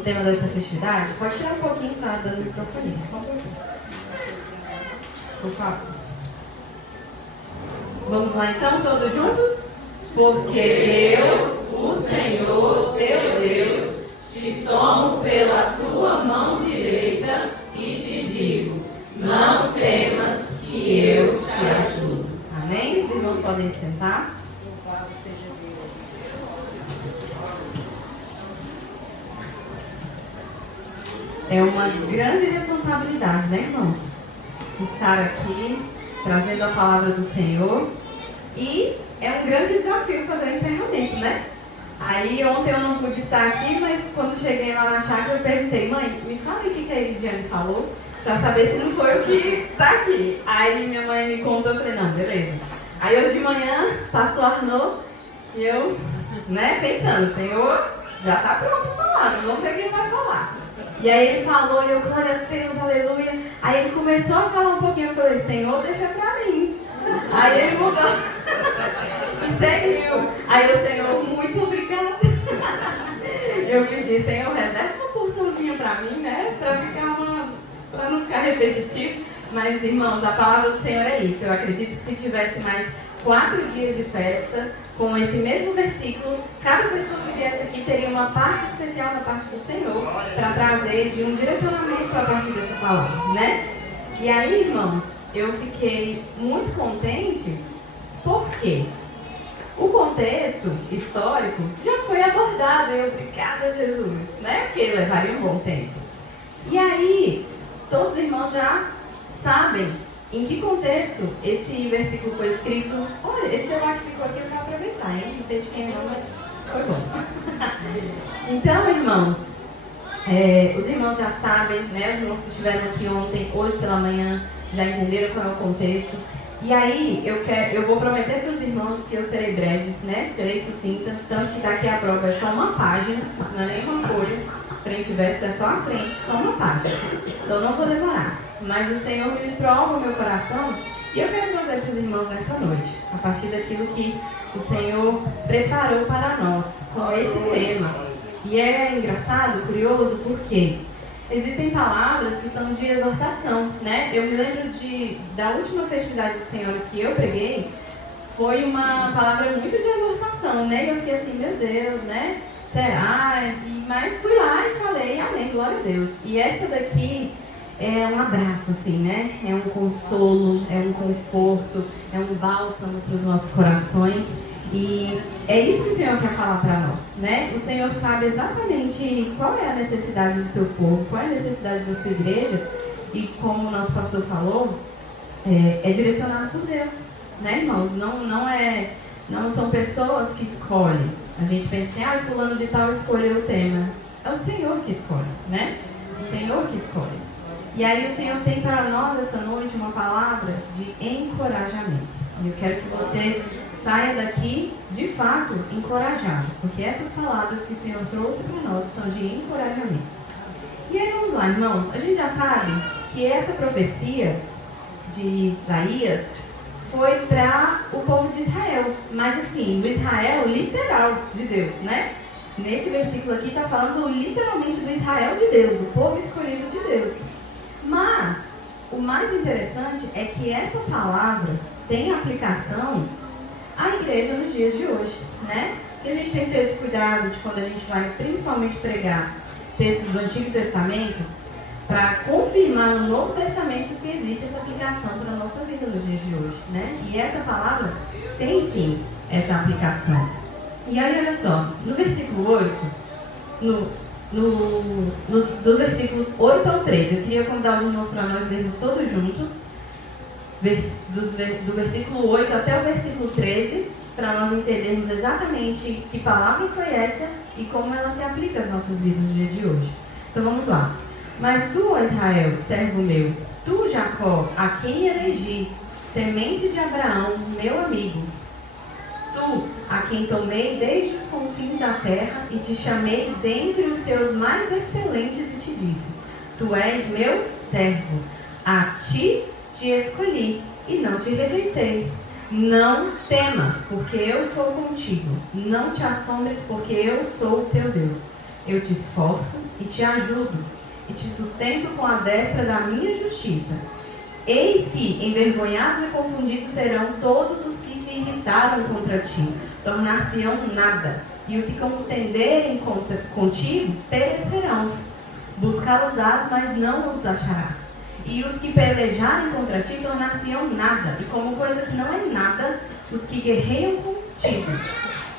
O tema dessa festividade, pode tirar um pouquinho para dar no microfone, só um pouquinho. Por favor. Vamos lá então, todos juntos? Porque eu, o Senhor, teu Deus, te tomo pela tua mão direita e te digo, não temas que eu te ajudo. Amém? Os irmãos podem sentar. Louvado seja Deus. É uma grande responsabilidade, né, irmãos? Estar aqui, trazendo a palavra do Senhor. E é um grande desafio fazer o encerramento, né? Aí ontem eu não pude estar aqui, mas quando cheguei lá na chácara eu perguntei, mãe, me fala o que a Elidiane falou, para saber se não foi o que está aqui. Aí minha mãe me contou, eu falei, não, beleza. Aí hoje de manhã, pastor Arnaud, e eu, né, pensando, Senhor, já está pronto para falar, não sei o que ele vai falar. E aí ele falou, e eu, glória a Deus, aleluia. Aí ele começou a falar um pouquinho, eu falei, Senhor, deixa pra mim. Aí ele mudou e seguiu. Aí o Senhor, muito obrigada. Eu pedi, Senhor, reserva essa porçãozinha pra mim, né? Pra não ficar repetitivo. Mas, irmãos, a palavra do Senhor é isso. Eu acredito que se tivesse mais 4 dias de festa, com esse mesmo versículo, cada pessoa que viesse aqui teria uma parte especial da parte do Senhor para trazer de um direcionamento a partir dessa palavra, né? E aí, irmãos, eu fiquei muito contente porque o contexto histórico já foi abordado, e obrigada, Jesus, né? Porque levaria um bom tempo. E aí, todos os irmãos já sabem em que contexto esse versículo foi escrito. Olha, esse celular que ficou aqui eu quero aproveitar, hein? Não sei de quem não, mas foi bom. Então, irmãos, os irmãos já sabem, né? Os irmãos que estiveram aqui ontem, hoje pela manhã, já entenderam qual é o contexto. E aí, eu vou prometer para os irmãos que eu serei breve, né? Serei sucinta, tanto que daqui a prova é só uma página, não é nem uma folha. Frente e verso é só a frente, só uma página. Então não vou demorar. Mas o Senhor ministrou algo no meu coração e eu quero trazer para os irmãos nessa noite, a partir daquilo que o Senhor preparou para nós, com esse tema. E é engraçado, curioso, porque existem palavras que são de exortação, né? Eu me lembro da última festividade dos Senhores que eu preguei, foi uma palavra muito de exortação, né? E eu fiquei assim, meu Deus, né? Será? Mas fui lá e falei, amém, glória a Deus. E essa daqui é um abraço, assim, né? É um consolo, é um conforto, é um bálsamo para os nossos corações. E é isso que o Senhor quer falar para nós, né? O Senhor sabe exatamente qual é a necessidade do seu povo, qual é a necessidade da sua igreja. E como o nosso pastor falou, é direcionado por Deus, né, irmãos? Não são pessoas que escolhem. A gente pensa assim, fulano de tal escolheu o tema. É o Senhor que escolhe, né? O Senhor que escolhe. E aí o Senhor tem para nós essa noite uma palavra de encorajamento. E eu quero que vocês saiam daqui, de fato, encorajados. Porque essas palavras que o Senhor trouxe para nós são de encorajamento. E aí vamos lá, irmãos. A gente já sabe que essa profecia de Isaías foi para o povo de Israel, mas assim, o Israel literal de Deus, né? Nesse versículo aqui está falando literalmente do Israel de Deus, o povo escolhido de Deus. Mas o mais interessante é que essa palavra tem aplicação à igreja nos dias de hoje, né? E a gente tem que ter esse cuidado de quando a gente vai principalmente pregar textos do Antigo Testamento, para confirmar no Novo Testamento se existe essa aplicação para a nossa vida nos dias de hoje, né? E essa palavra tem sim essa aplicação. E aí, olha só, no versículo 8, dos versículos 8 ao 13, eu queria convidar os irmãos para nós lermos todos juntos, do versículo 8 até o versículo 13, para nós entendermos exatamente que palavra foi essa e como ela se aplica às nossas vidas no dia de hoje. Então vamos lá. Mas tu, ó Israel, servo meu, tu, Jacó, a quem elegi, semente de Abraão, meu amigo, tu, a quem tomei desde os confins da terra e te chamei dentre os seus mais excelentes e te disse, tu és meu servo, a ti te escolhi e não te rejeitei. Não temas, porque eu sou contigo. Não te assombres, porque eu sou o teu Deus. Eu te esforço e te ajudo, e te sustento com a destra da minha justiça. Eis que envergonhados e confundidos serão todos os que se irritaram contra ti, tornar-se-ão nada, e os que contenderem contigo perecerão. Buscá-los-ás, mas não os acharás. E os que pelejarem contra ti tornar-se-ão nada, e como coisa que não é nada, os que guerreiam contigo.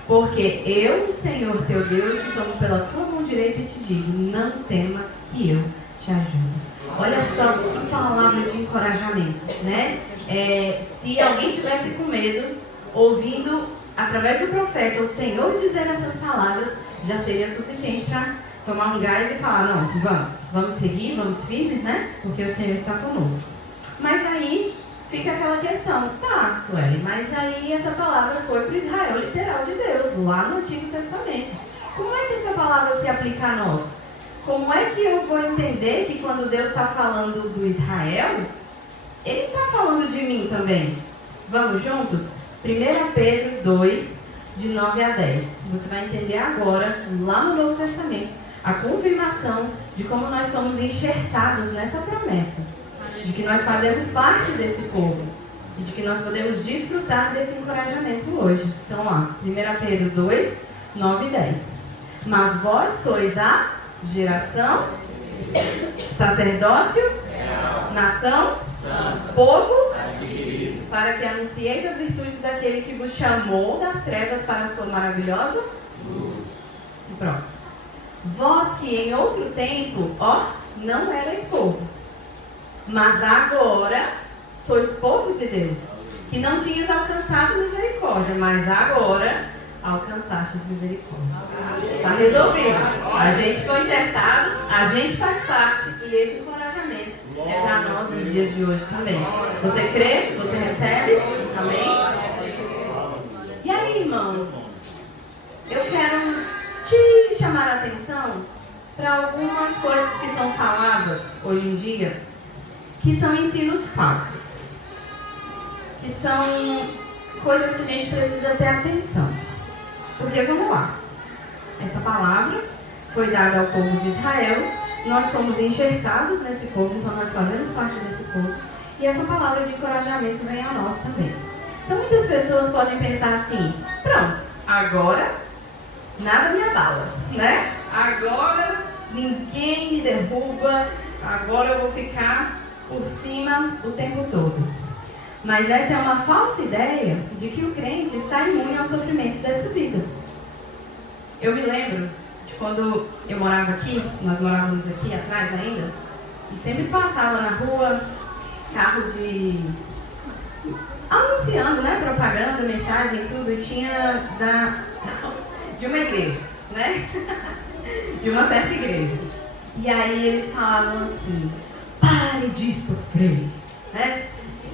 Porque eu, o Senhor teu Deus, te tomo pela tua mão direita e te digo, não temas que eu te ajudo. Olha só que palavra de encorajamento, né? Se alguém tivesse com medo, ouvindo através do profeta o Senhor dizer essas palavras, já seria suficiente para tomar um gás e falar, não, vamos seguir, vamos firmes, né? Porque o Senhor está conosco. Mas aí fica aquela questão, tá, Sueli, mas aí essa palavra foi para o Israel literal de Deus, lá no Antigo Testamento. Como é que essa palavra se aplica a nós? Como é que eu vou entender que quando Deus está falando do Israel, Ele está falando de mim também? Vamos juntos? 1 Pedro 2, de 9 a 10. Você vai entender agora, lá no Novo Testamento, a confirmação de como nós somos enxertados nessa promessa. De que nós fazemos parte desse povo. E de que nós podemos desfrutar desse encorajamento hoje. Então, ó, 1 Pedro 2, 9 e 10. Mas vós sois a geração, sacerdócio, nação, povo, para que anuncieis as virtudes daquele que vos chamou das trevas para a sua maravilhosa luz. E próximo. Vós que em outro tempo, não erais povo, mas agora sois povo de Deus, que não tinhas alcançado misericórdia, mas agora alcançastes misericórdia. Está resolvido. A gente foi enxertado, a gente faz parte, e esse encorajamento é para nós nos dias de hoje também. Você crê? Você recebe? Amém? E aí, irmãos, eu quero te chamar a atenção para algumas coisas que são faladas hoje em dia, que são ensinos falsos, que são coisas que a gente precisa ter atenção. Porque, vamos lá, essa palavra foi dada ao povo de Israel, nós fomos enxertados nesse povo, então nós fazemos parte desse povo, e essa palavra de encorajamento vem a nós também. Então muitas pessoas podem pensar assim, pronto, agora nada me abala, né? Agora ninguém me derruba, agora eu vou ficar por cima o tempo todo. Mas essa é uma falsa ideia de que o crente está imune aos sofrimentos dessa vida. Eu me lembro de quando eu morava aqui, nós morávamos aqui atrás ainda, e sempre passava na rua carro anunciando, né, propaganda, mensagem e tudo, e tinha de uma igreja, né? De uma certa igreja. E aí eles falavam assim, pare de sofrer, né?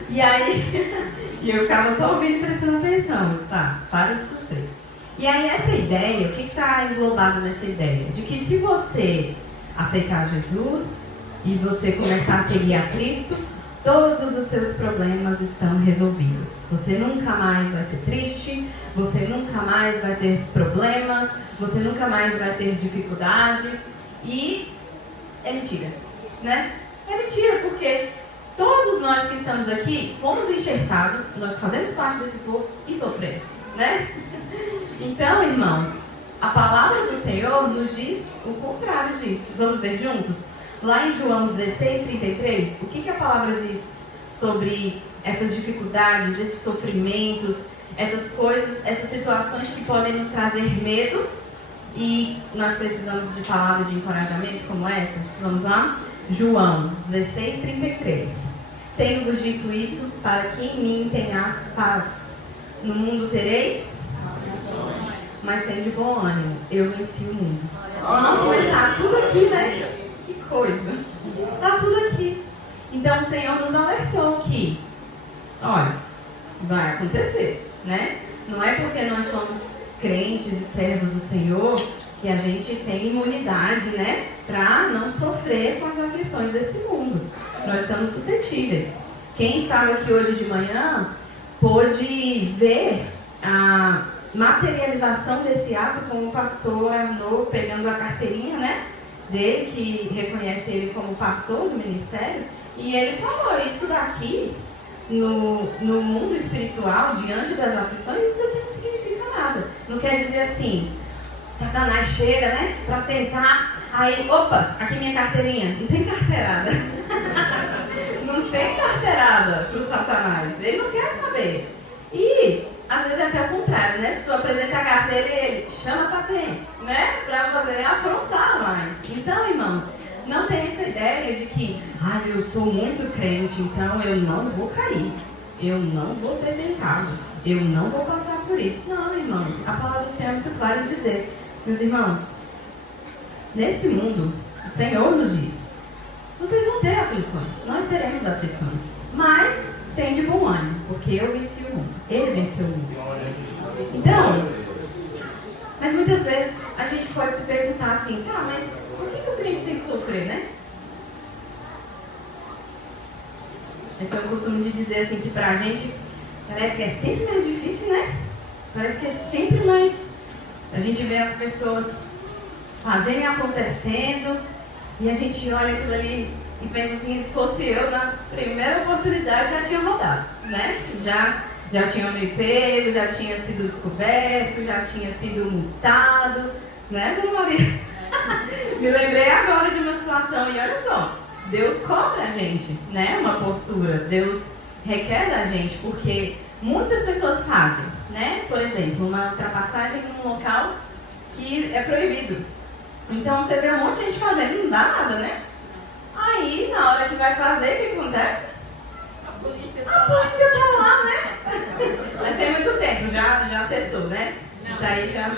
E aí, e eu ficava só ouvindo e prestando atenção. Tá, para de sofrer. E aí essa ideia, o que está englobado nessa ideia? De que se você aceitar Jesus e você começar a seguir a Cristo, todos os seus problemas estão resolvidos. Você nunca mais vai ser triste, você nunca mais vai ter problemas, você nunca mais vai ter dificuldades. E é mentira, né? É mentira, porque todos nós que estamos aqui fomos enxertados, nós fazemos parte desse povo e sofremos, né? Então, irmãos, a palavra do Senhor nos diz o contrário disso. Vamos ver juntos? Lá em João 16:33, o que a palavra diz sobre essas dificuldades, esses sofrimentos, essas coisas, essas situações que podem nos trazer medo e nós precisamos de palavras de encorajamento como essa? Vamos lá? João 16:33. Tenho-vos dito isso para que em mim tenhas paz. No mundo tereis, mas tem de bom ânimo. Eu venci o mundo. Nossa, mas está tudo aqui, né? Que coisa. Está tudo aqui. Então o Senhor nos alertou que, olha, vai acontecer, né? Não é porque nós somos crentes e servos do Senhor que a gente tem imunidade, né? Para não sofrer com as aflições desse mundo. Nós estamos suscetíveis. Quem estava aqui hoje de manhã pôde ver materialização desse ato com o pastor Arnaud pegando a carteirinha, né, dele, que reconhece ele como pastor do ministério, e ele falou, isso daqui, no mundo espiritual, diante das aflições, isso daqui não significa nada. Não quer dizer assim, Satanás chega, né, para tentar, aí, opa, aqui minha carteirinha, não tem carteirada. Não tem carteirada pro Satanás, ele não quer saber. E, às vezes, é até o contrário, né? Se tu apresenta a carteira, ele chama a patente, né? Para poder afrontar mais. Então, irmãos, não tem essa ideia de que, eu sou muito crente, então eu não vou cair. Eu não vou ser tentado. Eu não vou passar por isso. Não, irmãos, a palavra do Senhor é muito clara em dizer, meus irmãos, nesse mundo, o Senhor nos diz, vocês vão ter aflições, nós teremos aflições, mas tem de bom ânimo, porque eu venci o mundo, ele venceu o mundo. Então, mas muitas vezes a gente pode se perguntar assim, mas por que o crente tem que sofrer, né? Então eu costumo de dizer assim que pra gente parece que é sempre mais difícil, né? Parece que é sempre mais. A gente vê as pessoas fazerem acontecendo e a gente olha aquilo ali e pensa assim, se fosse eu, na primeira oportunidade já tinha rodado, né? Já tinha me pego, já tinha sido descoberto, já tinha sido multado, né, dona Maria? Me lembrei agora de uma situação e olha só, Deus cobra a gente, né, uma postura, Deus requer da gente, porque muitas pessoas fazem, né, por exemplo, uma ultrapassagem em um local que é proibido. Então você vê um monte de gente fazendo e não dá nada, né? Aí, na hora que vai fazer, o que acontece? A polícia tá lá, né? Mas tem muito tempo, já cessou, né? Isso aí já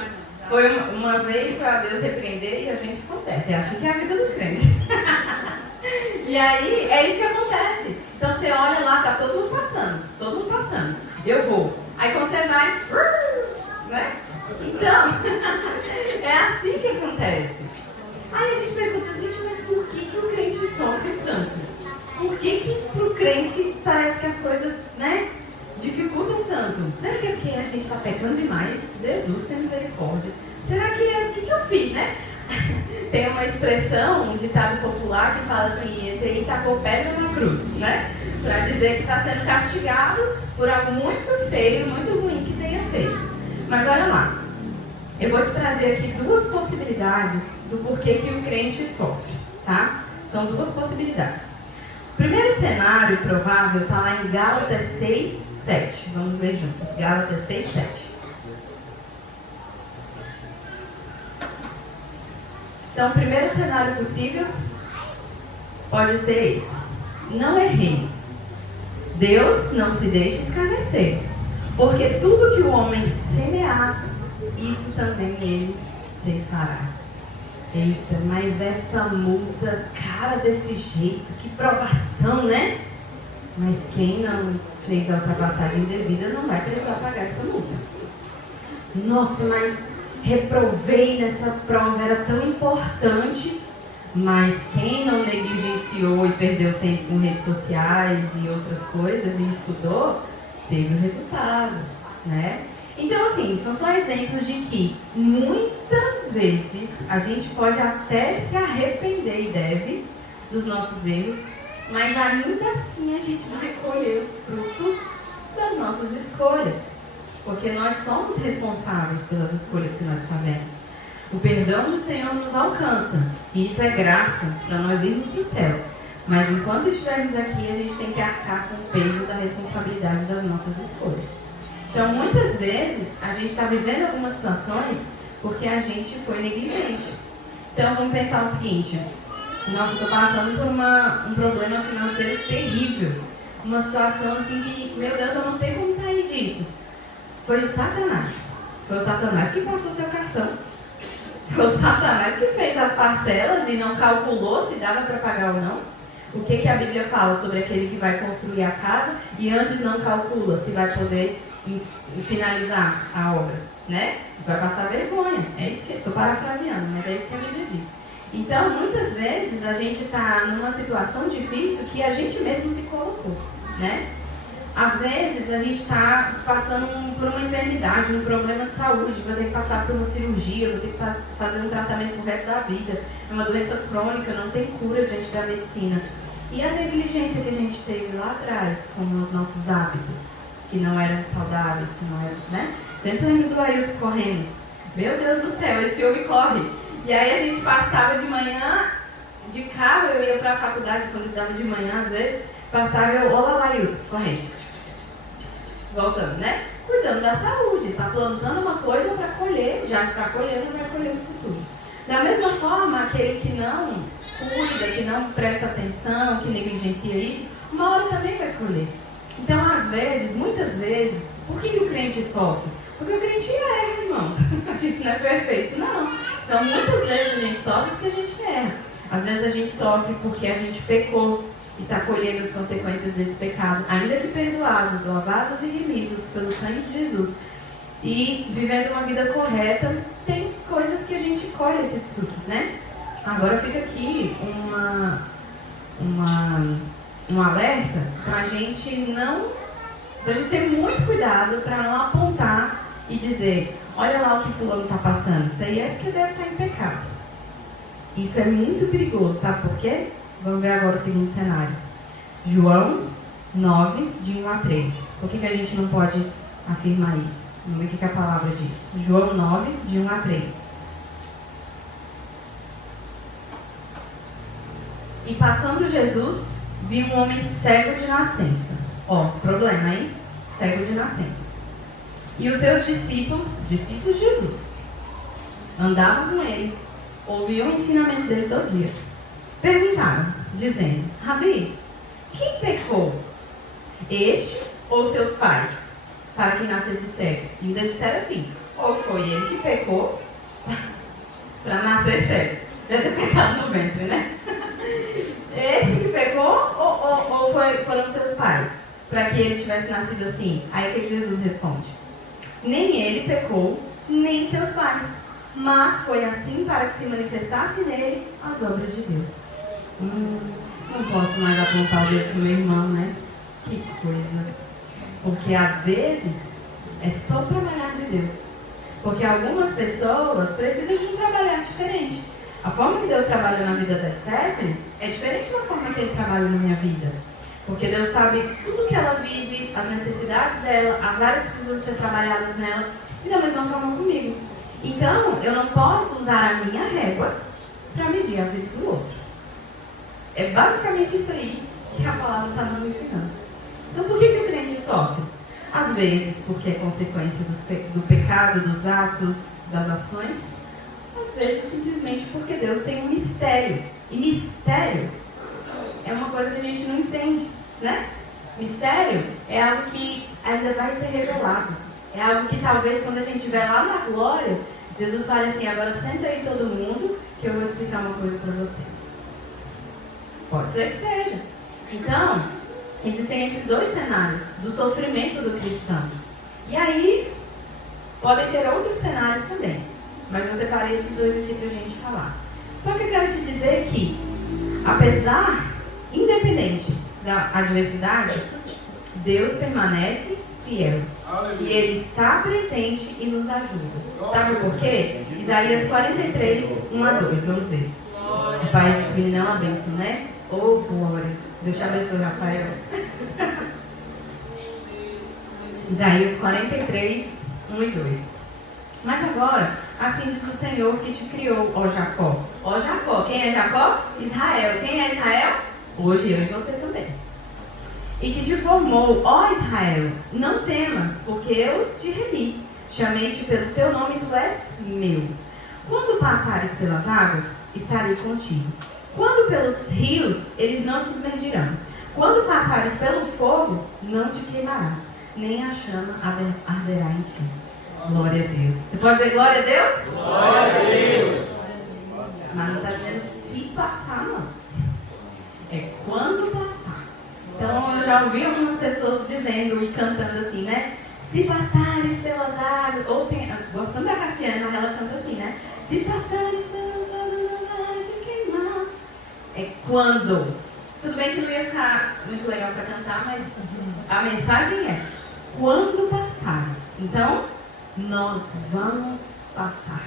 foi uma vez para Deus repreender e a gente conserta. É assim que é a vida do crente. E aí, é isso que acontece. Então você olha lá, tá todo mundo passando. Eu vou. Aí quando você vai, né? Então, é assim que acontece. Aí a gente pergunta, mas por que o crente sofre tanto? Por que pro crente parece que as coisas, né, dificultam tanto? Será que é porque a gente está pecando demais? Jesus tem misericórdia. Será que é o que eu fiz, né? Tem uma expressão, um ditado popular que fala assim, esse aí tacou pedra na cruz, né? Para dizer que está sendo castigado por algo muito feio, muito ruim que tenha feito. Mas olha lá, eu vou te trazer aqui duas possibilidades do porquê que o crente sofre, tá? São duas possibilidades. O primeiro cenário provável está lá em Gálatas 6, 7. Vamos ler juntos. Gálatas 6, 7. Então, o primeiro cenário possível pode ser esse. Não erreis. Deus não se deixa escarnecer, porque tudo que o homem semear, isso também ele ceifará. Eita, mas essa multa, cara, desse jeito, que provação, né? Mas quem não fez a ultrapassagem devida não vai precisar pagar essa multa. Nossa, mas reprovei nessa prova, era tão importante, mas quem não negligenciou e perdeu tempo com redes sociais e outras coisas e estudou, teve o resultado, né? Então, assim, são só exemplos de que muitas vezes a gente pode até se arrepender e deve dos nossos erros, mas ainda assim a gente vai colher os frutos das nossas escolhas, porque nós somos responsáveis pelas escolhas que nós fazemos. O perdão do Senhor nos alcança, e isso é graça para nós irmos para o céu. Mas enquanto estivermos aqui, a gente tem que arcar com o peso da responsabilidade das nossas escolhas. Então, muitas vezes, a gente está vivendo algumas situações porque a gente foi negligente. Então, vamos pensar o seguinte, nossa, estou passando por um problema financeiro terrível. Uma situação assim que, meu Deus, eu não sei como sair disso. Foi o Satanás. Foi o Satanás que passou seu cartão. Foi o Satanás que fez as parcelas e não calculou se dava para pagar ou não. O que a Bíblia fala sobre aquele que vai construir a casa e antes não calcula se vai poder finalizar a obra, né? Vai passar vergonha. É isso que estou parafraseando, mas é isso que a Bíblia diz. Então, muitas vezes a gente está numa situação difícil que a gente mesmo se colocou, né? às vezes a gente está passando por uma enfermidade, um problema de saúde, vou ter que passar por uma cirurgia, vou ter que fazer um tratamento pro resto da vida. É uma doença crônica, não tem cura diante da medicina. E a negligência que a gente teve lá atrás com os nossos hábitos, que não eram saudáveis, que não eram, né? Sempre lembro do Ailton correndo. Meu Deus do céu, esse homem corre. E aí a gente passava de manhã, de carro, eu ia para a faculdade quando estudava de manhã, às vezes, passava eu, olá, Ailton, correndo. Voltando, né? Cuidando da saúde, está plantando uma coisa para colher, já está colhendo, vai colher no futuro. Da mesma forma, aquele que não cuida, que não presta atenção, que negligencia isso, uma hora também vai colher. Então, às vezes, muitas vezes, por que o crente sofre? Porque o crente erra, irmãos. A gente não é perfeito, não. Então, muitas vezes a gente sofre porque a gente erra. Às vezes a gente sofre porque a gente pecou e está colhendo as consequências desse pecado, ainda que perdoados, lavados e remidos pelo sangue de Jesus. E vivendo uma vida correta, tem coisas que a gente colhe esses frutos, né? Agora fica aqui um alerta para a gente ter muito cuidado para não apontar e dizer, olha lá o que fulano está passando, isso aí é porque deve estar em pecado. Isso é muito perigoso, sabe por quê? Vamos ver agora o seguinte cenário. João 9, de 1 a 3. Por que a gente não pode afirmar isso? Vamos ver o que a palavra diz. João 9, de 1 a 3. E passando Jesus, viu um homem cego de nascença. Ó, problema, hein? Cego de nascença. E os seus discípulos de Jesus, andavam com ele, ouviam o ensinamento dele todo dia. Perguntaram, dizendo, Rabi, quem pecou? Este ou seus pais, para que nascesse cego? E ainda disseram assim, ou foi ele que pecou para nascer cego? Deve ter pecado no ventre, né? Esse que pecou ou foram seus pais, para que ele tivesse nascido assim? Aí o que Jesus responde? Nem ele pecou, nem seus pais, mas foi assim para que se manifestasse nele as obras de Deus. Não posso mais apontar o dedo pro meu irmão, né? Que coisa. Porque às vezes é só trabalhar de Deus. Porque algumas pessoas precisam de um trabalhar diferente. A forma que Deus trabalha na vida da Stephanie é diferente da forma que Ele trabalha na minha vida. Porque Deus sabe tudo que ela vive, as necessidades dela, as áreas que precisam ser trabalhadas nela, e da mesma forma comigo. Então, eu não posso usar a minha régua para medir a vida do outro. É basicamente isso aí que a palavra está nos ensinando. Então, por que o crente sofre? Às vezes, porque é consequência do pecado, dos atos, das ações. Às vezes, simplesmente porque Deus tem um mistério. E mistério é uma coisa que a gente não entende, né? Mistério é algo que ainda vai ser revelado. É algo que talvez quando a gente estiver lá na glória, Jesus fale assim, agora senta aí todo mundo, que eu vou explicar uma coisa para vocês. Pode ser que seja. Então, existem esses dois cenários do sofrimento do cristão. E aí, podem ter outros cenários também. Mas eu separei esses dois aqui para a gente falar. Só que eu quero te dizer que, apesar, independente da adversidade, Deus permanece fiel. E Ele está presente e nos ajuda. Sabe por quê? Isaías 43, 1 a 2. Vamos ver. Pai, esse menino é uma bênção, né? Oh, glória. Deus te abençoe, Rafael. Isaías 43, 1 e 2. Mas agora, assim diz o Senhor que te criou, ó Jacó. Ó Jacó, quem é Jacó? Israel. Quem é Israel? Hoje eu e você também. E que te formou, ó Israel, não temas, porque eu te remi. Chamei-te pelo teu nome, tu és meu. Quando passares pelas águas, estarei contigo. Quando pelos rios, eles não te submergirão. Quando passares pelo fogo, não te queimarás, nem a chama arderá em ti. Glória a Deus. Você pode dizer glória a Deus? Glória a Deus. Mas não está dizendo se passar, não. É quando passar. Então eu já ouvi algumas pessoas dizendo e cantando assim, né? Se passares pelas águas. Ou tem, gostando da Cassiana, mas ela canta assim, né? Se passares pelas águas, não vai te queimar. É quando Tudo bem que não ia ficar muito legal para cantar, mas a mensagem é: quando passares. Então, nós vamos passar.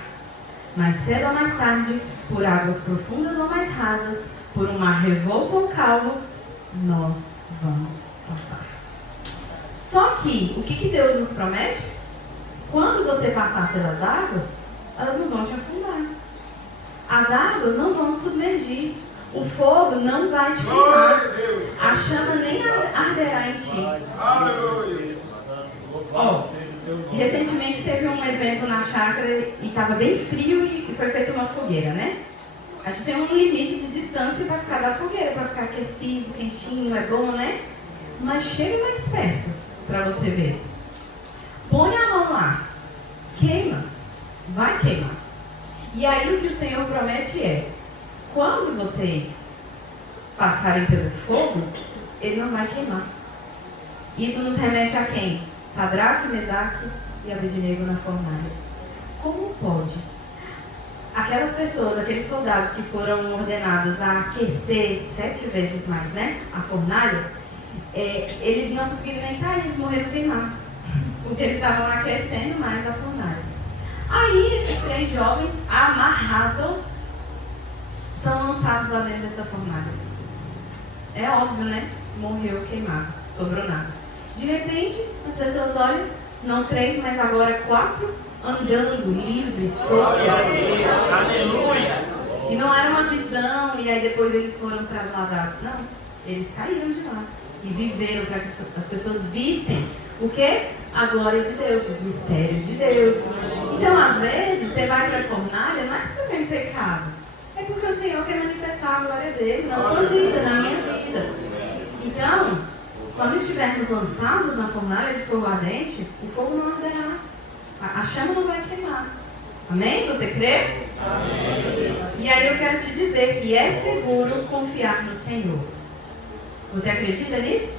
Mais cedo ou mais tarde, por águas profundas ou mais rasas, por um mar revolto ou calmo, nós vamos passar. Só que, o que Deus nos promete? Quando você passar pelas águas, elas não vão te afundar. As águas não vão te submergir. O fogo não vai te queimar. A chama nem arderá em ti. Recentemente teve um evento na chácara e estava bem frio e foi feita uma fogueira, né? A gente tem um limite de distância para ficar da fogueira, para ficar aquecido, quentinho, é bom, né? Mas chega mais perto para você ver. Põe a mão lá, queima, vai queimar. E aí o que o Senhor promete é: quando vocês passarem pelo fogo, ele não vai queimar. Isso nos remete a quem? Sadraque, Mesaque e Abednego na fornalha. Como pode? Aquelas pessoas, aqueles soldados que foram ordenados a aquecer 7 vezes mais, né, a fornalha, eles não conseguiram nem sair, eles morreram queimados, porque eles estavam aquecendo mais a fornalha. Aí esses 3 jovens amarrados são lançados lá dentro dessa fornalha. É óbvio, né? Morreu queimado, sobrou nada. De repente, as pessoas olham, não 3, mas agora 4, andando, livres, soltos. Aleluia! E não era uma visão, e aí depois eles foram para os lavados. Não, eles saíram de lá e viveram para que as pessoas vissem o quê? A glória de Deus, os mistérios de Deus. Então, às vezes, você vai para a fornalha, não é que você tem pecado. É porque o Senhor quer manifestar a glória dele na sua vida, na minha vida. Então, quando estivermos lançados na fornalha de fogo ardente, o fogo não arderá. A chama não vai queimar. Amém? Você crê? Amém. E aí eu quero te dizer que é seguro confiar no Senhor. Você acredita nisso?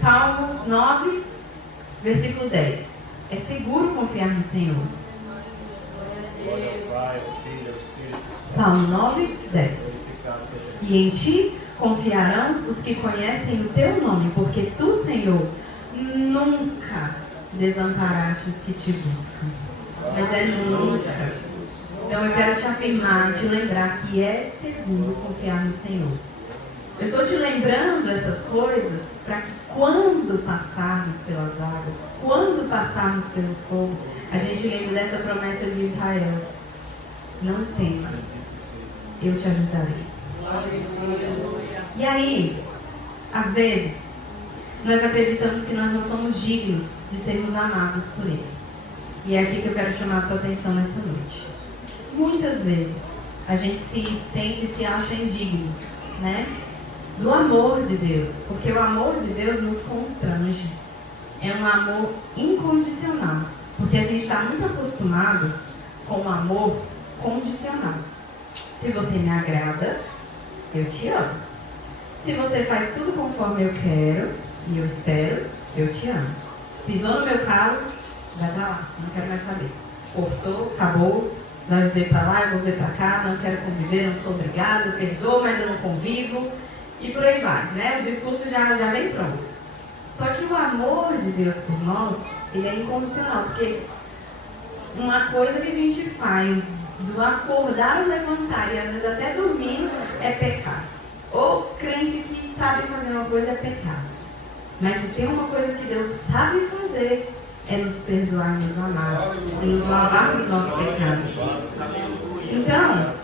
Salmo 9, versículo 10. É seguro confiar no Senhor. Salmo 9, 10. E em ti confiarão os que conhecem o teu nome, porque tu, Senhor, nunca desamparaste os que te buscam. Mas é nunca. Então eu quero te afirmar, te lembrar que é seguro confiar no Senhor. Eu estou te lembrando essas coisas para que quando passarmos pelas águas, quando passarmos pelo fogo, a gente lembre dessa promessa de Israel. Não temas, eu te ajudarei. E aí, às vezes, nós acreditamos que nós não somos dignos de sermos amados por Ele. E é aqui que eu quero chamar a tua atenção nessa noite. Muitas vezes, a gente se sente e se acha indigno, né? Do amor de Deus. Porque o amor de Deus nos constrange. É um amor incondicional. Porque a gente está muito acostumado com o amor condicional. Se você me agrada, eu te amo. Se você faz tudo conforme eu quero e eu espero, eu te amo. Pisou no meu calo, vai pra lá, não quero mais saber. Cortou, acabou, vai viver pra lá, eu vou viver pra cá, não quero conviver, não sou obrigado, perdoo, mas eu não convivo. E por aí vai, né? O discurso já vem pronto. Só que o amor de Deus por nós, ele é incondicional, porque uma coisa que a gente faz do acordar ou levantar, e às vezes até dormindo, é pecado. Ou crente que sabe fazer uma coisa é pecado. Mas se tem uma coisa que Deus sabe fazer, é nos perdoar, nos amar, e nos lavar dos nossos pecados. Então,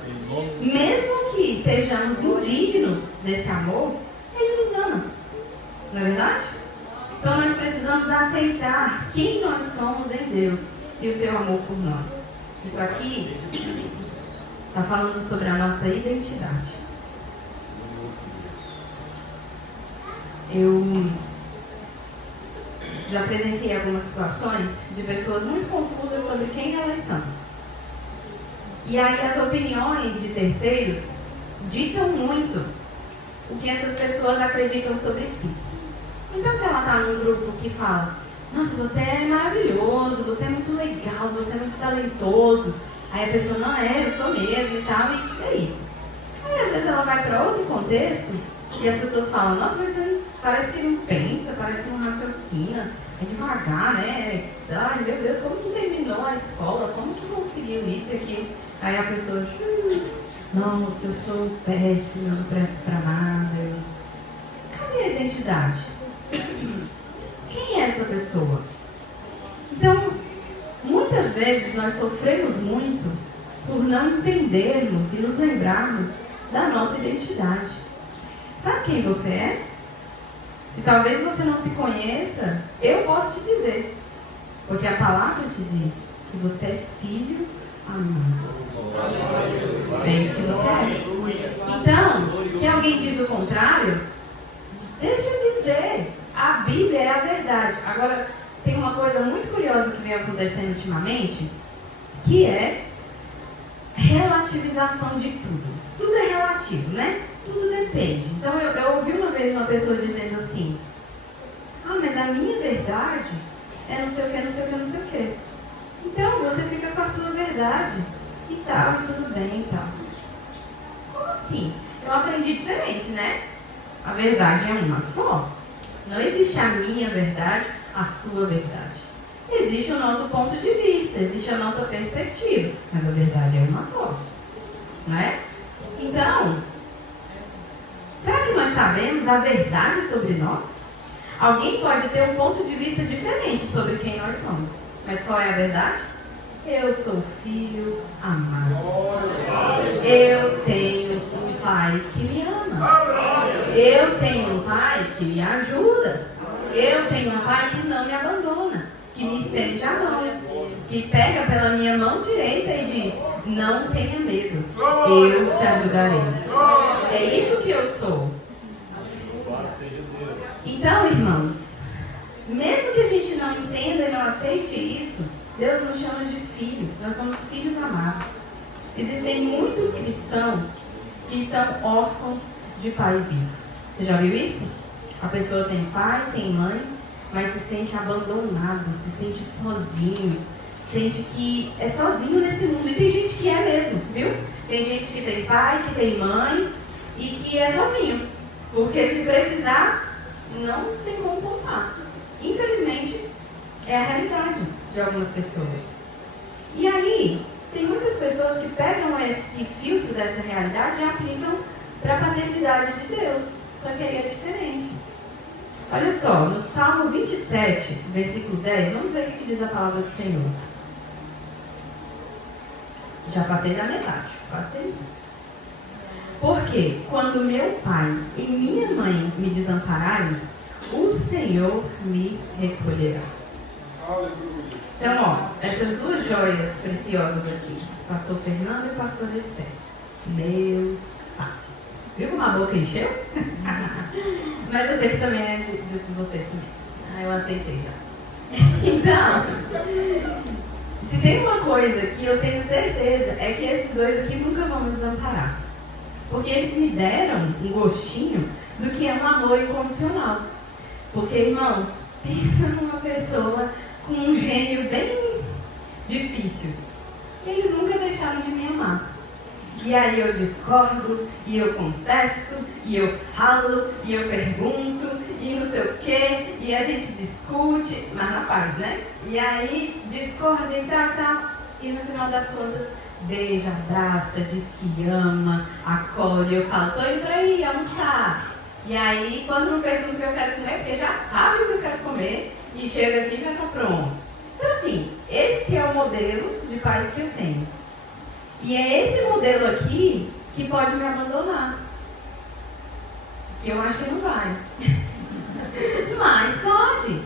mesmo que sejamos indignos desse amor, Ele nos ama. Não é verdade? Então nós precisamos aceitar quem nós somos em Deus e o seu amor por nós. Isso aqui está falando sobre a nossa identidade. Eu já presenciei algumas situações de pessoas muito confusas sobre quem elas são. E aí as opiniões de terceiros ditam muito o que essas pessoas acreditam sobre si. Então se ela está num grupo que fala: nossa, você é maravilhoso, você é muito legal, você é muito talentoso. Aí a pessoa: não, eu sou mesmo e tal, e é isso. Aí às vezes ela vai para outro contexto E as pessoas falam, nossa, mas você parece que não pensa, parece que não raciocina, é devagar, né? Ai, meu Deus, como que terminou a escola? Como que conseguiu isso e aquilo? Aí a pessoa, nossa, eu sou péssima, eu não presto pra nada. Cadê a identidade? Quem é essa pessoa? Então, muitas vezes nós sofremos muito por não entendermos e nos lembrarmos da nossa identidade. Sabe quem você é? Se talvez você não se conheça, eu posso te dizer. Porque a palavra te diz que você é filho amado. É isso que você é. Então, se alguém diz o contrário, deixa eu dizer. A Bíblia é a verdade. Agora, tem uma coisa muito curiosa que vem acontecendo ultimamente, que é relativização de tudo. Tudo é relativo, né? Tudo depende. Então, eu ouvi uma vez uma pessoa dizendo assim, mas a minha verdade é não sei o que, não sei o que, não sei o que. Então, você fica com a sua verdade e tal, e tudo bem e tal. Como assim? Eu aprendi diferente, né? A verdade é uma só. Não existe a minha verdade, a sua verdade. Existe o nosso ponto de vista, existe a nossa perspectiva, mas a verdade é uma só. Não é? Então, será que nós sabemos a verdade sobre nós? Alguém pode ter um ponto de vista diferente sobre quem nós somos. Mas qual é a verdade? Eu sou filho amado. Eu tenho um pai que me ama. Eu tenho um pai que me ajuda. Eu tenho um pai que não me abandona, que me estende a mão, que pega pela minha mão direita e diz, não tenha medo, eu te ajudarei. É isso que eu sou. Então, irmãos, mesmo que a gente não entenda e não aceite isso, Deus nos chama de filhos, nós somos filhos amados. Existem muitos cristãos que estão órfãos de pai vivo. Você já viu isso? A pessoa tem pai, tem mãe, mas se sente abandonado, se sente sozinho, sente que é sozinho nesse mundo. E tem gente que é mesmo, viu? Tem gente que tem pai, que tem mãe e que é sozinho. Porque se precisar, não tem como contar. Infelizmente, é a realidade de algumas pessoas. E aí, tem muitas pessoas que pegam esse filtro dessa realidade e aplicam para a paternidade de Deus. Só que aí é diferente. Olha só, no Salmo 27, versículo 10, vamos ver o que diz a palavra do Senhor. Já passei da metade, quase terminei. Porque quando meu pai e minha mãe me desampararem, o Senhor me recolherá. Então, ó, essas duas joias preciosas aqui, pastor Fernando e pastor Esther. Meus pais. Viu como a boca encheu? Mas eu sei que também é de vocês também. Eu aceitei já. Então, se tem uma coisa que eu tenho certeza, é que esses dois aqui nunca vão me desamparar. Porque eles me deram um gostinho do que é um amor incondicional. Porque, irmãos, pensa numa pessoa com um gênio bem difícil. Eles nunca deixaram de me amar. E aí eu discordo, e eu contesto, e eu falo, e eu pergunto, e não sei o quê, e a gente discute, mas na paz, né? E aí discorda e tal, e no final das contas, beija, abraça, diz que ama, acolhe, eu falo, tô indo pra aí almoçar. E aí, quando não pergunto o que eu quero comer, porque já sabe o que eu quero comer, e chega aqui e já tá pronto. Então assim, esse é o modelo de pais que eu tenho. E é esse modelo aqui que pode me abandonar. Que eu acho que não vai. Mas pode.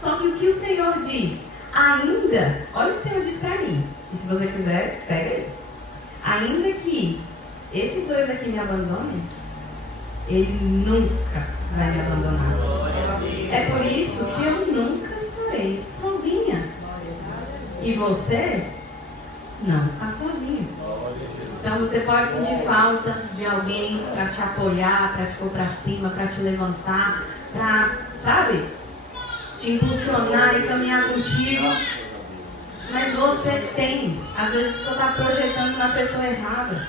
Só que o que o Senhor diz, ainda, olha o que o Senhor diz pra mim. E se você quiser, pega ele. Ainda que esses dois aqui me abandonem, Ele nunca vai me abandonar. É por isso que eu nunca estarei sozinha. E você não está sozinho. Então você pode sentir falta de alguém para te apoiar, para te pôr para cima, para te levantar, para, sabe, te impulsionar e caminhar contigo. Mas você tem. Às vezes você está projetando na pessoa errada.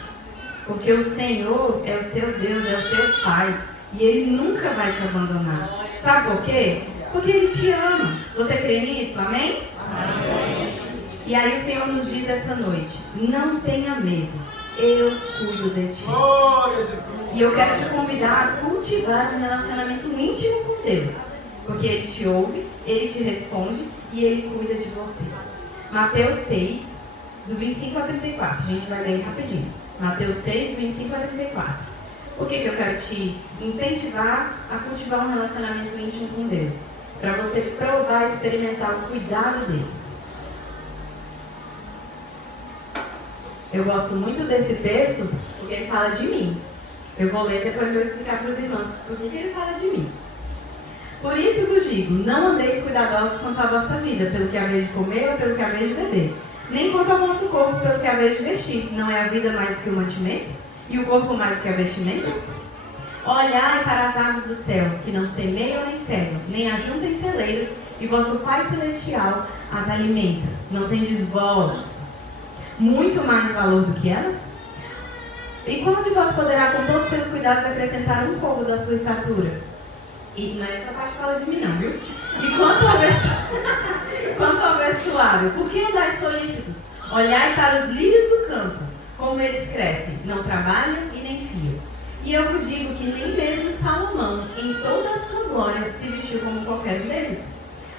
Porque o Senhor é o teu Deus, é o teu Pai. E Ele nunca vai te abandonar. Sabe por quê? Porque Ele te ama. Você crê nisso? Amém? Amém. E aí o Senhor nos diz essa noite: não tenha medo, eu cuido de ti. E eu quero te convidar a cultivar um relacionamento íntimo com Deus. Porque Ele te ouve, Ele te responde e Ele cuida de você. Mateus 6, do 25 a 34. A gente vai ler rapidinho. Mateus 6, 25 a 34. Por que eu quero te incentivar a cultivar um relacionamento íntimo com Deus? Para você provar e experimentar o cuidado dele. Eu gosto muito desse texto porque ele fala de mim. Eu vou ler, depois eu vou explicar para os irmãos por que ele fala de mim. Por isso vos digo, não andeis cuidadosos quanto à vossa vida, pelo que haveis de comer ou pelo que haveis de beber. Nem quanto ao vosso corpo, pelo que haveis de vestir. Não é a vida mais do que o mantimento? E o corpo mais do que a vestimenta? Olhai para as aves do céu, que não semeiam nem cegam, nem ajuntam em celeiros, e vosso Pai Celestial as alimenta. Não tendes vós muito mais valor do que elas? E qual de vós poderá, com todos os seus cuidados, acrescentar um pouco da sua estatura? E não é essa parte que fala de mim, não, viu? E quanto ao vestuário, por que andais solícitos? Olhai para os lírios do campo, como eles crescem, não trabalham e nem fiam. E eu vos digo que nem mesmo Salomão, em toda a sua glória, se vestiu como qualquer um deles.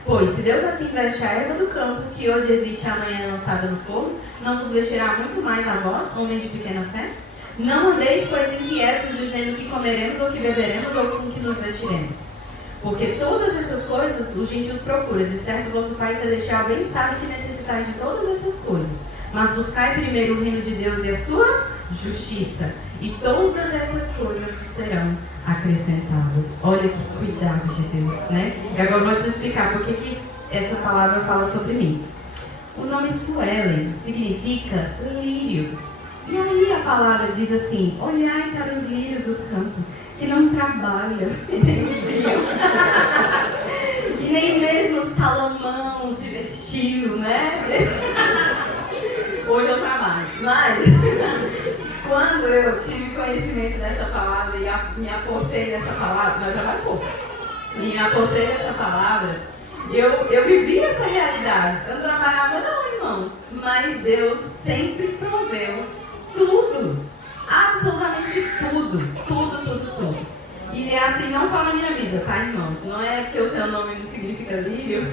Pois, se Deus assim veste a erva do campo, que hoje existe e amanhã é lançada no fogo, não vos vestirá muito mais a vós, homens de pequena fé? Não andeis, pois, inquietos, dizendo que comeremos ou que beberemos ou com que nos vestiremos. Porque todas essas coisas os gentios procuram, de certo vosso Pai Celestial bem sabe que necessitais de todas essas coisas. Mas buscai primeiro o reino de Deus e a sua justiça, e todas essas coisas serão acrescentadas. Olha que cuidado de Deus, né? E agora eu vou te explicar por que essa palavra fala sobre mim. O nome Suelen significa lírio. E aí a palavra diz assim: olhai para os lírios do campo, que não trabalham e nem friam. E nem mesmo Salomão se vestiu, né? Hoje eu trabalho. Mas quando eu tive conhecimento dessa palavra e me apossei dessa palavra, eu trabalho pouco. E me apossei dessa palavra, eu vivi essa realidade. Eu não trabalhava não, irmãos. Mas Deus sempre proveu tudo. Absolutamente tudo. Tudo. E é assim não só na minha vida, tá, irmãos? Não é porque o seu nome não significa lírio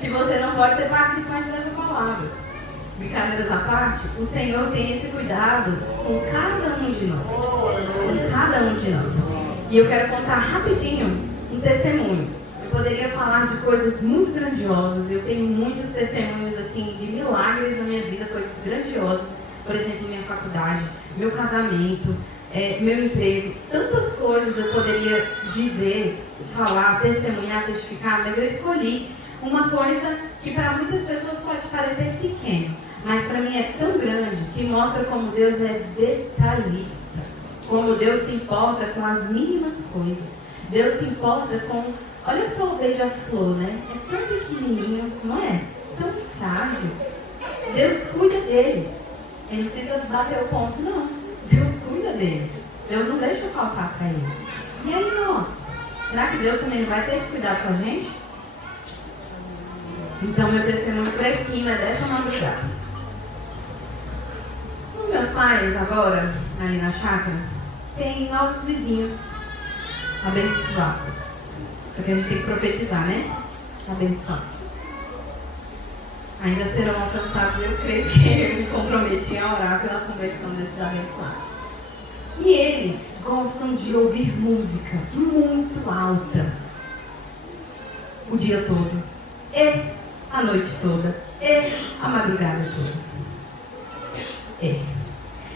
que você não pode ser participante dessa palavra. Brincadeiras à parte, o Senhor tem esse cuidado com cada um de nós. Com cada um de nós. E eu quero contar rapidinho um testemunho. Eu poderia falar de coisas muito grandiosas. Eu tenho muitos testemunhos assim de milagres na minha vida, coisas grandiosas. Por exemplo, minha faculdade, meu casamento, meu emprego. Tantas coisas eu poderia dizer, falar, testemunhar, testificar, mas eu escolhi uma coisa que para muitas pessoas pode parecer pequeno, mas para mim é tão grande, que mostra como Deus é detalhista, como Deus se importa com as mínimas coisas. Deus se importa com, olha só o beija-flor, né? É tão pequenininho, não é? Tão frágil. Deus cuida deles. Ele não precisa bater o ponto, não. Deus cuida deles. Deus não deixa faltar para ele. E aí nós? Será que Deus também não vai ter esse cuidado com a gente? Então meu testemunho fresquinho é dessa madrugada. Os meus pais agora, ali na chácara, têm novos vizinhos abençoados. Porque a gente tem que profetizar, né? Abençoados. Ainda serão alcançados, eu creio que eu me comprometi a orar pela conversão desses abençoados. E eles gostam de ouvir música muito alta o dia todo, e a noite toda, e a madrugada toda.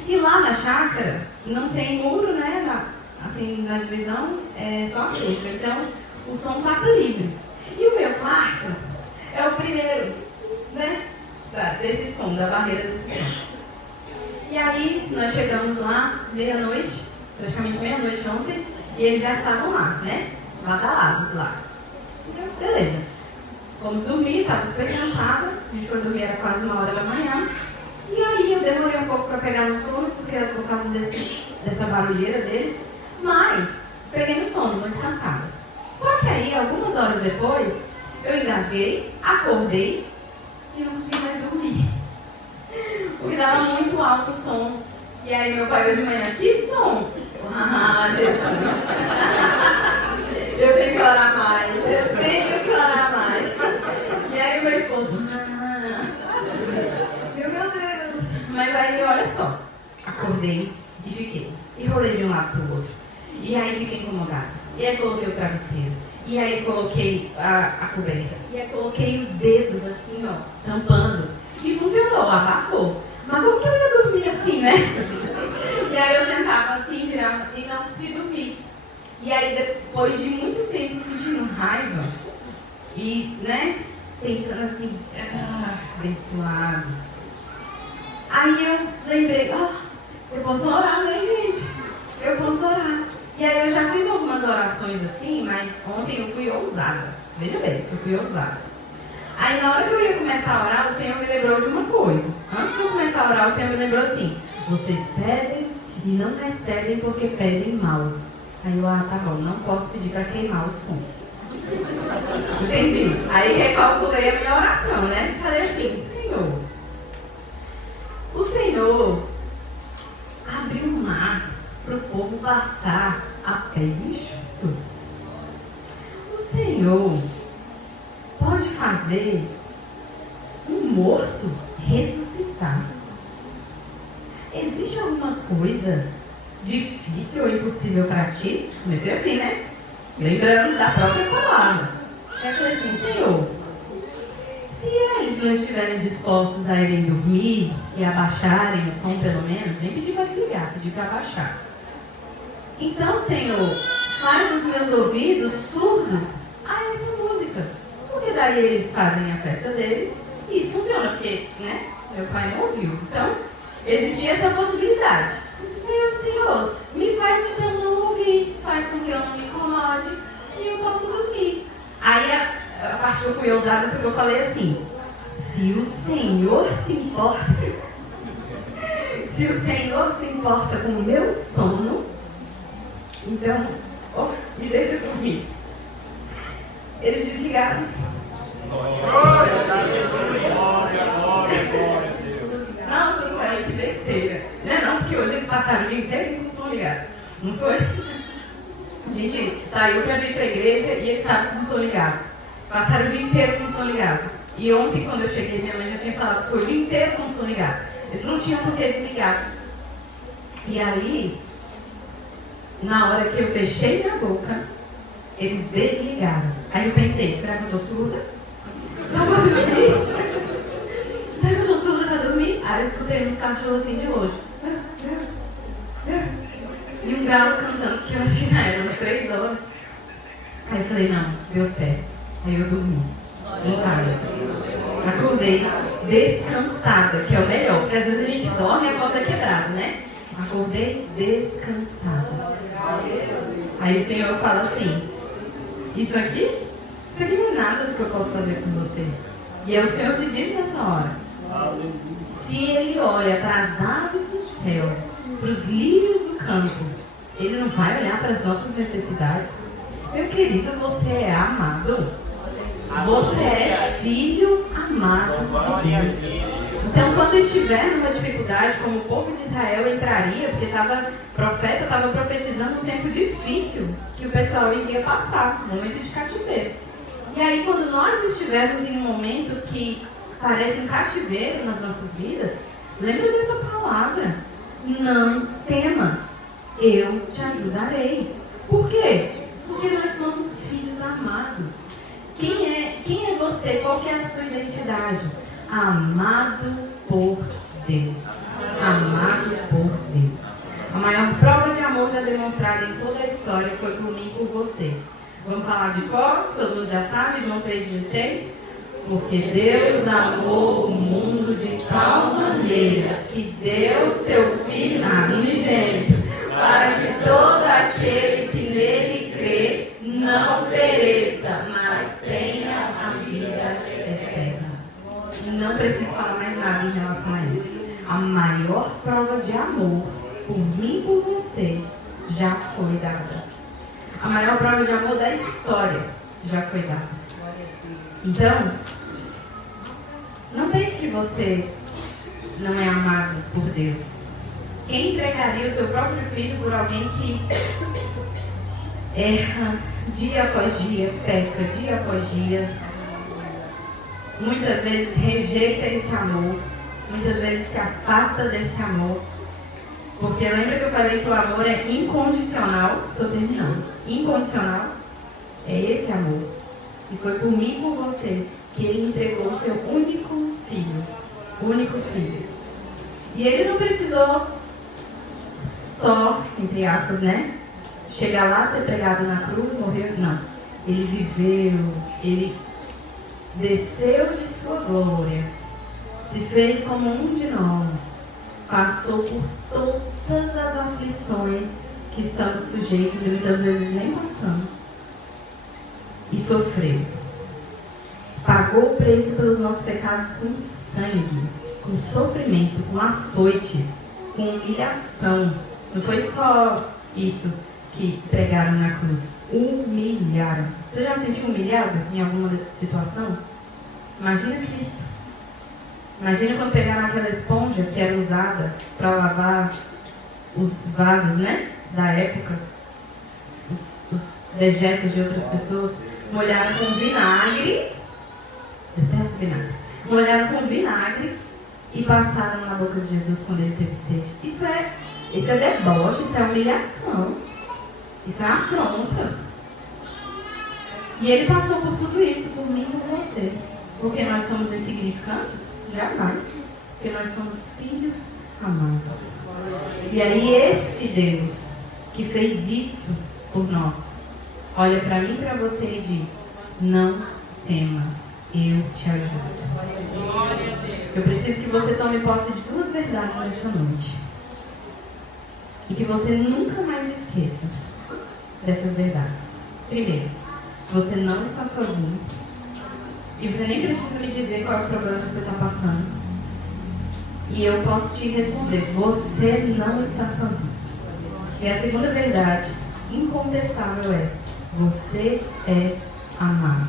E lá na chácara não tem muro, né? Assim, na divisão é só a cerca, então o som passa livre. E o meu quarto é o primeiro, né? Desse som, da barreira desse som. E aí nós chegamos lá, meia-noite, praticamente meia-noite ontem, e eles já estavam lá, né? Badalados lá. Então, beleza. Fomos dormir, estava super cansada, a gente foi dormir, era quase 1h da manhã. E aí eu demorei um pouco para pegar no sono, porque era por causa dessa barulheira deles, mas peguei no 2 horas depois, eu engasguei, acordei e não consegui mais dormir. Porque estava muito alto o som. E aí meu pai hoje de manhã, que som? Jesus. Eu tenho que orar mais, eu tenho que orar mais. E aí meu esposo, meu Deus. Mas aí, olha só, acordei e fiquei. E rolei de um lado para o outro. E aí fiquei incomodada. E aí coloquei o travesseiro. E aí coloquei a coberta. E aí coloquei os dedos assim, ó, tampando. E funcionou, abafou. Mas como que eu ia dormir assim, né? E aí eu tentava assim, virar e não consegui dormir. E aí depois de muito tempo sentindo raiva e, né, pensando assim, abençoados. Aí eu lembrei, eu posso orar, né, gente? Eu posso orar. E aí eu já fiz algumas orações assim, mas ontem eu fui ousada. Veja bem, eu fui ousada. Aí na hora que eu ia começar a orar, o Senhor me lembrou de uma coisa. Antes de eu começar a orar, o Senhor me lembrou assim: vocês pedem e não recebem porque pedem mal. Aí eu, tá bom, não posso pedir para queimar o som. Entendi. Aí recalculei a minha oração, né? Falei assim: Senhor, o Senhor abriu o mar para o povo passar a pés enxutos. O Senhor pode fazer um morto ressuscitar. Existe alguma coisa difícil ou impossível para ti? Comecei assim, né? Lembrando da própria palavra. Eu falei assim: Senhor, se eles não estiverem dispostos a irem dormir e abaixarem o som pelo menos, nem pedir para desligar, pedir para abaixar. Então, Senhor, faz os meus ouvidos surdos a essa música. Porque daí eles fazem a festa deles e isso funciona, porque, né, meu pai não ouviu. Então, existia essa possibilidade. Meu Senhor, me faz com que eu não ouvir, faz com que eu não me incomode e eu posso dormir. Aí a parte que eu fui ousada porque eu falei assim: se o Senhor se importa, se o Senhor se importa com o meu sono, então, me deixa dormir. Eles desligaram. Nossa senhora, que besteira. Não, porque hoje eles passaram o dia inteiro com o som ligado. Não foi? A gente saiu para vir para a igreja e eles estavam com o som ligado. Passaram o dia inteiro com o som ligado. E ontem, quando eu cheguei, minha mãe já tinha falado que foi o dia inteiro com o som ligado. Eles não tinham por que desligar. E aí, na hora que eu fechei minha boca, eles desligaram. Aí eu pensei: será que eu estou surda? Só para dormir? Será que eu estou surda para dormir? Aí eu escutei uns cachorros assim de longe. E um galo cantando, que eu acho que já era umas 3 horas. Aí eu falei: não, deu certo. Aí eu dormi. Em casa. Acordei descansada, que é o melhor. Porque às vezes a gente dorme e a volta é quebrada, né? Acordei descansada. Aí o Senhor fala assim: isso aqui não é nada do que eu posso fazer com você. E aí o Senhor te diz nessa hora: se Ele olha para as aves do céu, para os lírios do campo, Ele não vai olhar para as nossas necessidades? Meu querido, você é amado. Você é filho amado de Deus. Então, quando estiver numa dificuldade, como o povo de Israel entraria, porque o profeta estava profetizando um tempo difícil que o pessoal iria passar, um momento de cativeiro. E aí, quando nós estivermos em um momento que parece um cativeiro nas nossas vidas, lembra dessa palavra: não temas, eu te ajudarei. Por quê? Porque nós somos filhos amados. Quem é você? Qual que é a sua identidade? Amado por Deus. Amado por Deus. A maior prova de amor já demonstrada em toda a história foi por mim e por você. Vamos falar de cor? Todo mundo já sabe, João 3,16? Porque Deus amou o mundo de tal maneira que deu seu Filho unigênito, para que todo aquele que nele crê não pereça, mas tenha a vida eterna. Não preciso falar mais nada em relação a isso. A maior prova de amor por mim e por você já foi dada. A maior prova de amor da história já foi dada. Então, não pense que você não é amado por Deus. Quem entregaria o seu próprio filho por alguém que erra dia após dia, peca dia após dia, muitas vezes rejeita esse amor, muitas vezes se afasta desse amor? Porque lembra que eu falei que o amor é incondicional? Estou terminando. Incondicional é esse amor. E foi por mim e por você que ele entregou o seu único filho. Único filho. E ele não precisou só, entre aspas, né? Chegar lá, ser pregado na cruz, morrer. Não. Ele viveu, ele desceu de sua glória, se fez como um de nós, passou por todas as aflições que estamos sujeitos e muitas vezes nem passamos, e sofreu. Pagou o preço pelos nossos pecados com sangue, com sofrimento, com açoites, com humilhação. Não foi só isso que pregaram na cruz. Humilharam. Você já se sentiu humilhado em alguma situação? Imagina Cristo. Imagina quando pegaram aquela esponja que era usada para lavar os vasos, né? Da época. Os dejetos de outras pessoas. Molharam com vinagre. Detesto vinagre. Molharam com vinagre e passaram na boca de Jesus quando ele teve sede. Isso é deboche, isso é humilhação. Isso é afronta. E ele passou por tudo isso, por mim e por você. Porque nós somos insignificantes? Jamais. Porque nós somos filhos amados. E aí esse Deus que fez isso por nós, olha para mim e para você e diz: não temas, eu te ajudo. Eu preciso que você tome posse de duas verdades nessa noite. E que você nunca mais esqueça dessas verdades. Primeiro, você não está sozinho. E você nem precisa me dizer qual é o problema que você está passando. E eu posso te responder: você não está sozinho. E a segunda verdade incontestável é: você é amado.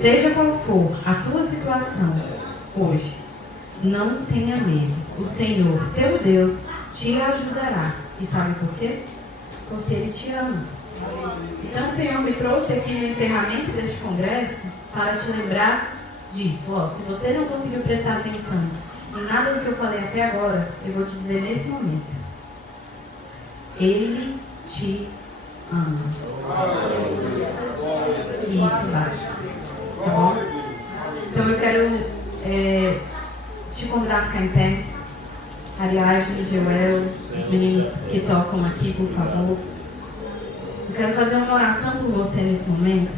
Seja qual for a tua situação hoje, não tenha medo. O Senhor, teu Deus, te ajudará. E sabe por quê? Porque Ele te ama. Então o Senhor me trouxe aqui no encerramento deste congresso para te lembrar disso. Se você não conseguiu prestar atenção em nada do que eu falei até agora, eu vou te dizer nesse momento: Ele te ama. E isso basta. Tá bom? Então eu quero te convidar a ficar em pé. Ariadne, Joel, os meninos que tocam aqui, por favor. Eu quero fazer uma oração por você nesse momento.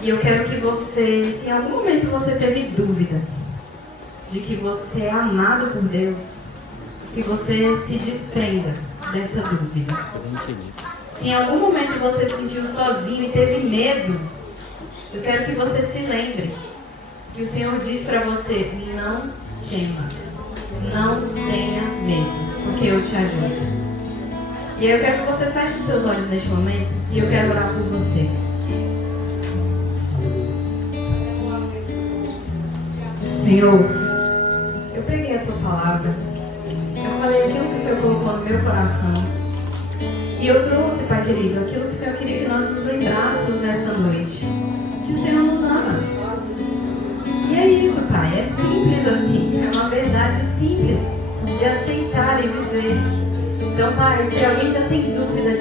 E eu quero que você, se em algum momento você teve dúvida de que você é amado por Deus, que você se desprenda dessa dúvida. Se em algum momento você se sentiu sozinho e teve medo, eu quero que você se lembre que o Senhor diz para você: não temas. Não tenha medo, porque eu te ajudo. E aí eu quero que você feche os seus olhos neste momento e eu quero orar por você. Senhor, eu peguei a tua palavra, eu falei aquilo que o Senhor colocou no meu coração. E eu trouxe, Pai querido, aquilo que o Senhor queria que nós nos lembrássemos nessa noite. Que o Senhor nos ama. E é isso, Pai, é simples assim, é uma verdade simples de aceitar e viver. Então, Pai, se alguém ainda tem dúvida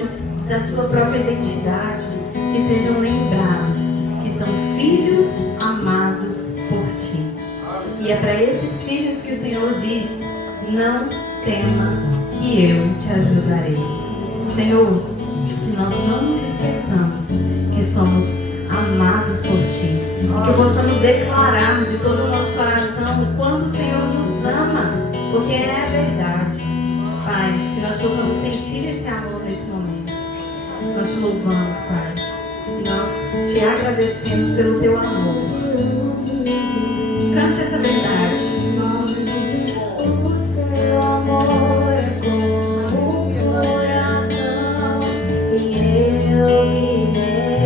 da sua própria identidade, que sejam lembrados que são filhos amados por Ti. E é para esses filhos que o Senhor diz: não temas, que eu te ajudarei. Senhor, que nós não nos esqueçamos que somos amados por Ti. Que possamos declarar de todo o nosso coração o quanto o Senhor nos ama, porque é a verdade. Pai, que nós possamos sentir esse amor nesse momento. Nós te louvamos, Pai. E nós te agradecemos pelo Teu amor. Cante essa verdade. O Seu amor é como meu coração, e eu me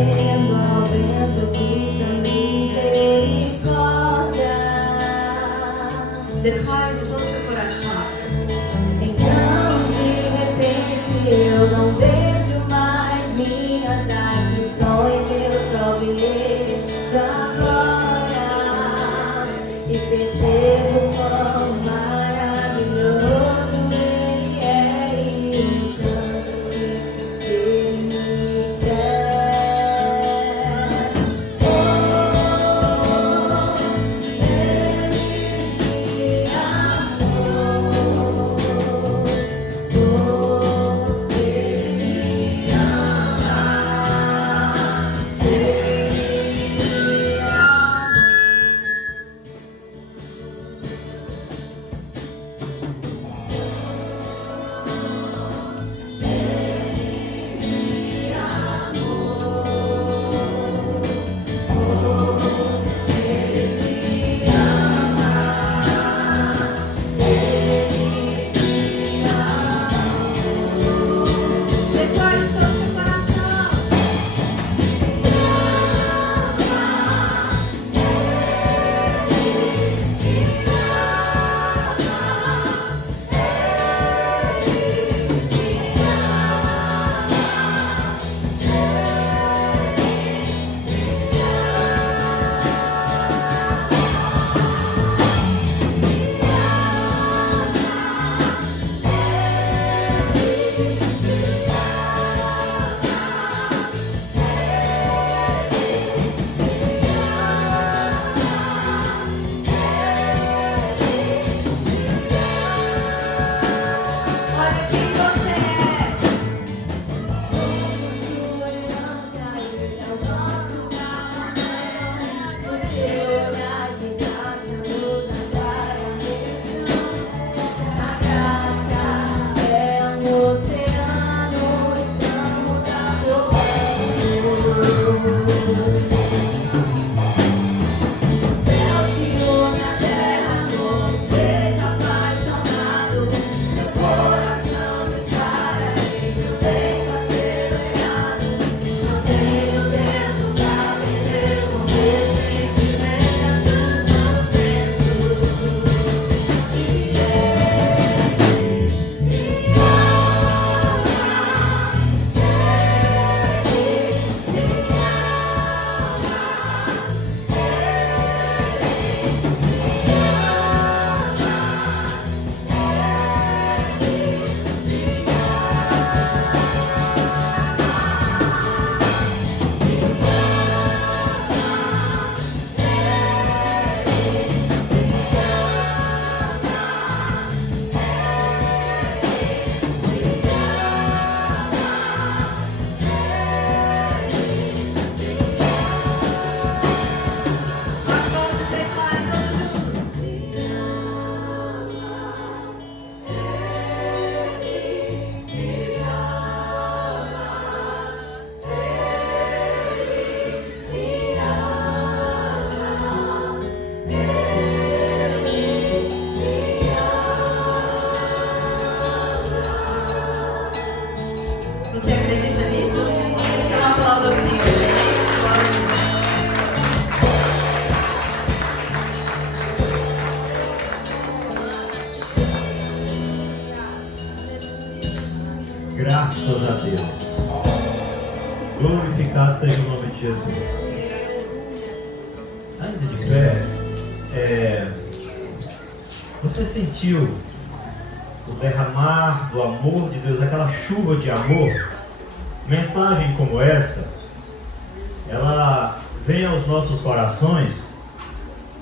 Você acredita nisso? É uma palavra bíblica. Graças a Deus. Glorificado seja o nome de Jesus. Ainda de pé, você sentiu o derramar do amor de Deus, aquela chuva de amor? Mensagem como essa, ela vem aos nossos corações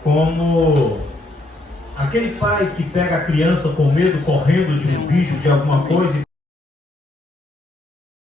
como aquele pai que pega a criança com medo, correndo de um bicho, de alguma coisa,